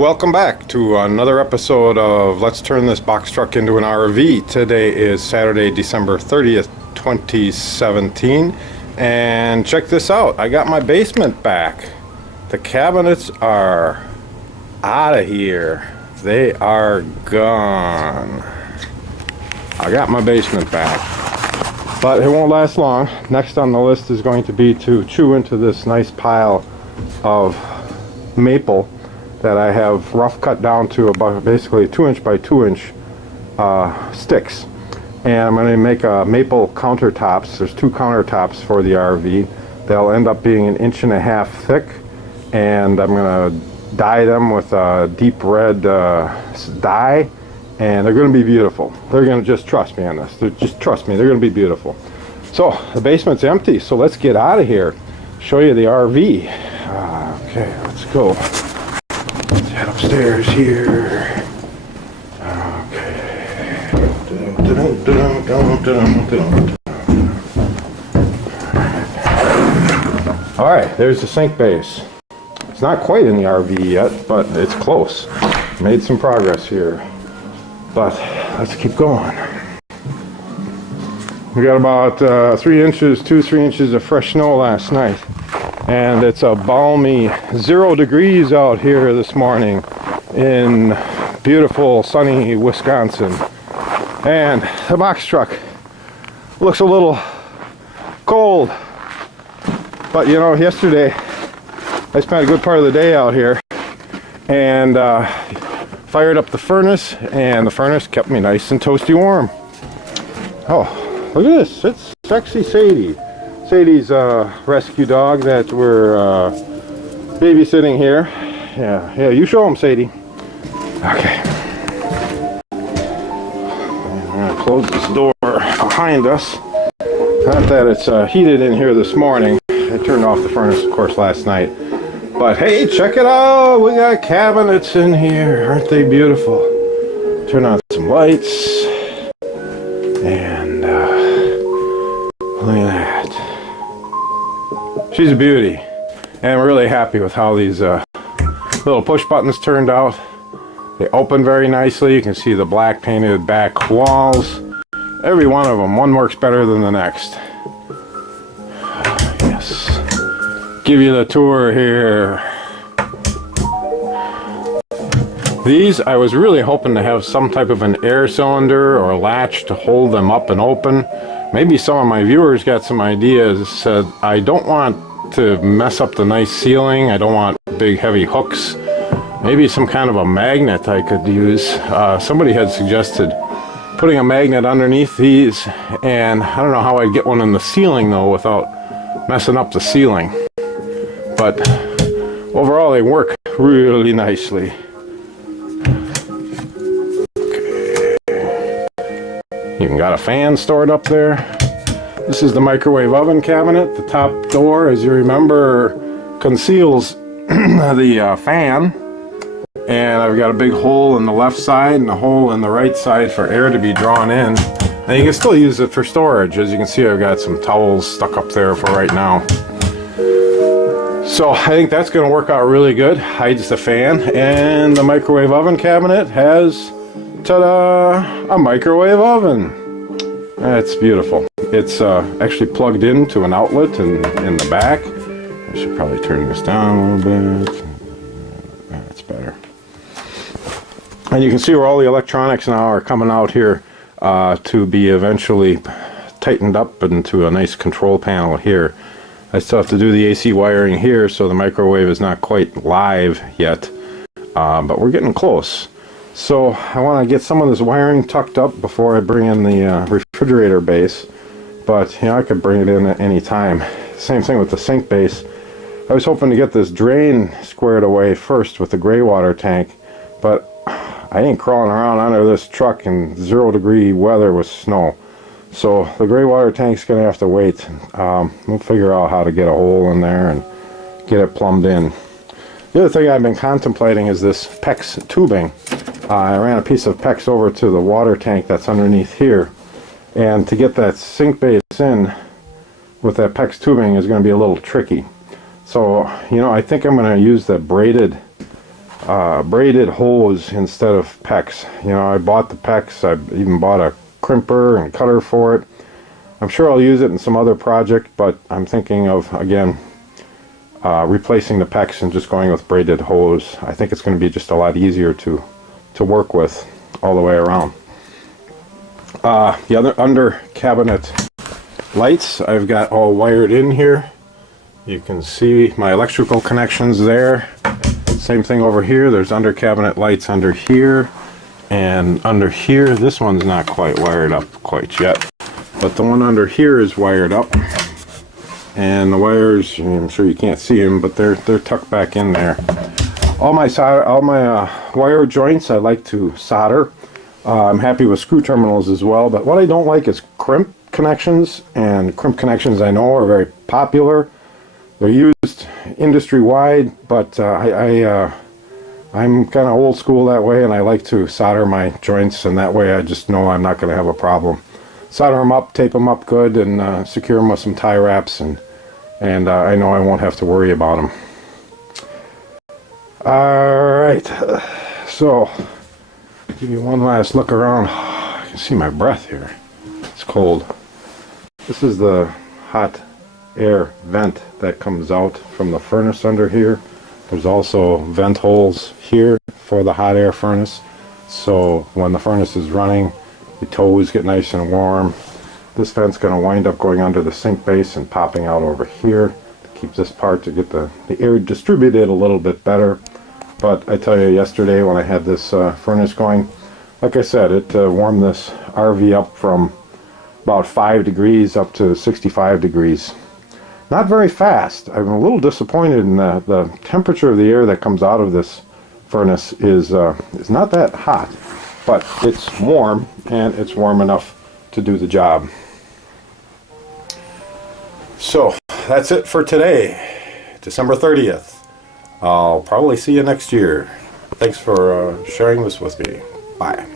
Welcome back to another episode of Let's Turn This Box Truck into an RV. Today is Saturday, December 30th, 2017. And check this out. I got my basement back. The cabinets are out of here. They are gone. I got my basement back. But it won't last long. Next on the list is going to be to chew into this nice pile of maple that I have rough cut down to about basically 2" by 2" sticks. And I'm going to make maple countertops. There's 2 countertops for the RV. They'll end up being 1.5 inches thick, and I'm going to dye them with a deep red dye, and they're going to be beautiful. They're going to just trust me on this. Just trust me, they're going to be beautiful. So the basement's empty, so let's get out of here. Show you the RV. Okay, let's go. Let's head upstairs here. Okay. Alright, there's the sink base. It's not quite in the RV yet, but it's close. Made some progress here. But let's keep going. We got about 3 inches, 2-3 inches of fresh snow last night. And it's a balmy 0 degrees out here this morning in beautiful sunny Wisconsin. And the box truck looks a little cold. But you know, yesterday I spent a good part of the day out here and fired up the furnace, and the furnace kept me nice and toasty warm. Oh, look at this. It's sexy Sadie. Sadie's rescue dog that we're babysitting here. Yeah, you show him, Sadie. Okay. I'm gonna close this door behind us. Not that it's heated in here this morning. I turned off the furnace, of course, last night. But hey, check it out! We got cabinets in here. Aren't they beautiful? Turn on some lights. And look at that. She's a beauty, and we're really happy with how these little push buttons turned out. They open very nicely. You can see the black painted back walls. Every one of them, one works better than the next. Yes. Give you the tour here. These, I was really hoping to have some type of an air cylinder or latch to hold them up and open. Maybe some of my viewers got some ideas. Said I don't want to mess up the nice ceiling. I don't want big heavy hooks. Maybe some kind of a magnet I could use. Somebody had suggested putting a magnet underneath these, and I don't know how I'd get one in the ceiling though without messing up the ceiling. But overall they work really nicely. Even got a fan stored up there. This is the microwave oven cabinet. The top door, as you remember, conceals the fan. And I've got a big hole in the left side and a hole in the right side for air to be drawn in. And you can still use it for storage. As you can see, I've got some towels stuck up there for right now. So I think that's going to work out really good. Hides the fan. And the microwave oven cabinet has, ta-da, a microwave oven. That's beautiful. It's actually plugged into an outlet in the back. I should probably turn this down a little bit. That's better. And you can see where all the electronics now are coming out here to be eventually tightened up into a nice control panel here. I still have to do the AC wiring here, so the microwave is not quite live yet, but we're getting close. So I want to get some of this wiring tucked up before I bring in the refrigerator base, but you know, I could bring it in at any time. Same thing with the sink base. I was hoping to get this drain squared away first with the gray water tank, but I ain't crawling around under this truck in 0 degree weather with snow. So the gray water tank's going to have to wait. We'll figure out how to get a hole in there and get it plumbed in. The other thing I've been contemplating is this PEX tubing. I ran a piece of PEX over to the water tank that's underneath here, and to get that sink base in with that PEX tubing is going to be a little tricky. So, you know, I think I'm going to use the braided braided hose instead of PEX. You know, I bought the PEX. I even bought a crimper and cutter for it. I'm sure I'll use it in some other project, but I'm thinking of, again, replacing the PEX and just going with braided hose. I think it's going to be just a lot easier to work with all the way around. The other under cabinet lights I've got all wired in here. You can see my electrical connections there. Same thing over here. There's under cabinet lights under here and under here. This one's not quite wired up quite yet, but the one under here is wired up. And the wires, I'm sure you can't see them, but they're tucked back in there. All my wire joints I like to solder. I'm happy with screw terminals as well, but what I don't like is crimp connections, and crimp connections I know are very popular. They're used industry-wide, but I'm kind of old school that way, and I like to solder my joints, and that way I just know I'm not going to have a problem. Solder them up, tape them up good, and secure them with some tie wraps, and I know I won't have to worry about them. Alright, so give you one last look around. I can see my breath here. It's cold. This is the hot air vent that comes out from the furnace under here. There's also vent holes here for the hot air furnace, so when the furnace is running, the toes get nice and warm. This vent's going to wind up going under the sink base and popping out over here to keep this part to get the air distributed a little bit better. But I tell you, yesterday when I had this furnace going, like I said, it warmed this RV up from about 5 degrees up to 65 degrees. Not very fast. I'm a little disappointed in the temperature of the air that comes out of this furnace is not that hot, but it's warm, and it's warm enough to do the job. So that's it for today, December 30th. I'll probably see you next year. Thanks for sharing this with me. Bye.